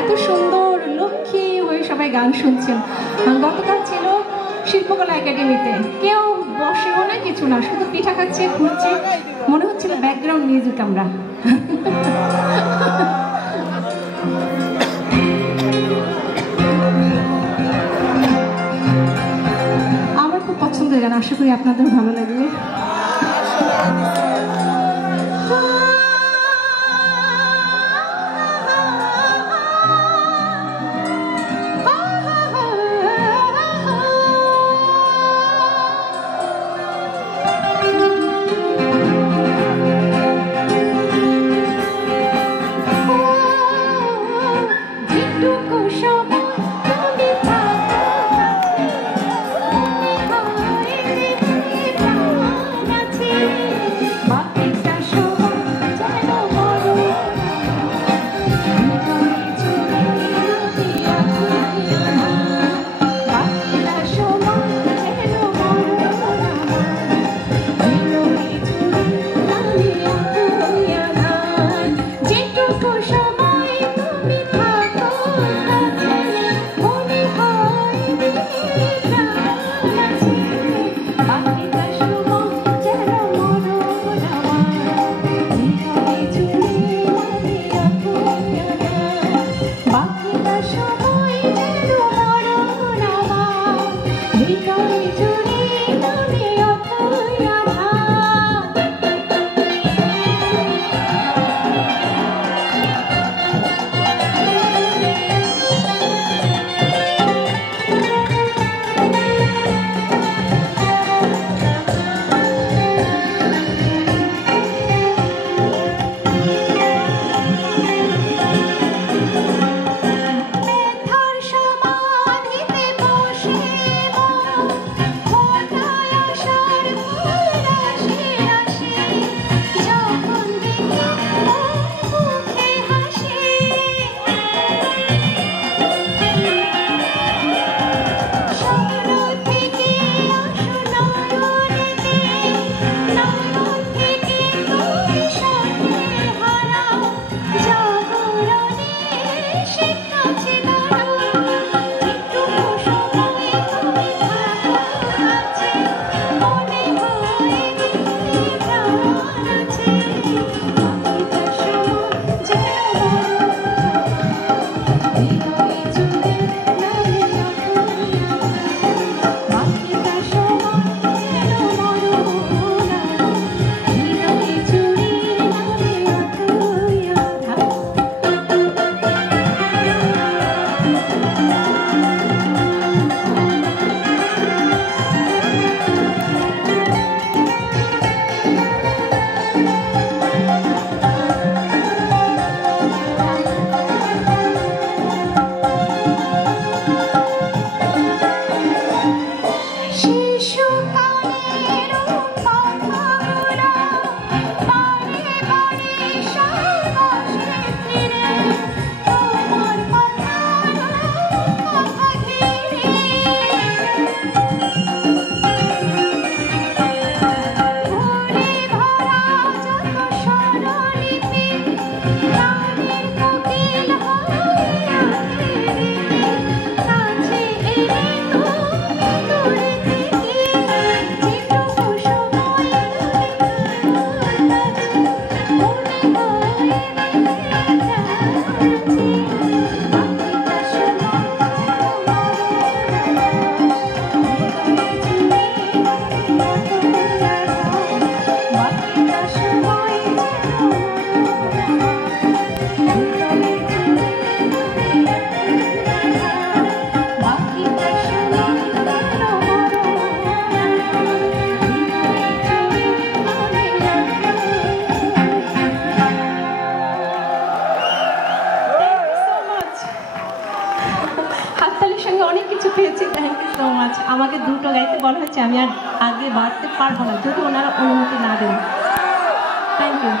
এত সুন্দর লক্ষ্মী হয়ে সবাই গান শুনছেন। গতকাল ছিল শিল্পকলা একাডেমিতে, কেউ বসেও না কিছু না, শুধু পিঠা খাচ্ছে ঘুরছে, মনে হচ্ছিল ব্যাকগ্রাউন্ড মিউজিক আমরা। আমার খুব পছন্দের গান, আশা করি আপনাদের ভালো লাগবে। আমাকে দুটো গাইতে বলা হয়েছে, আমি আর আগে বাড়তে পারবো না যদি ওনারা অনুমতি না দেন। Thank you.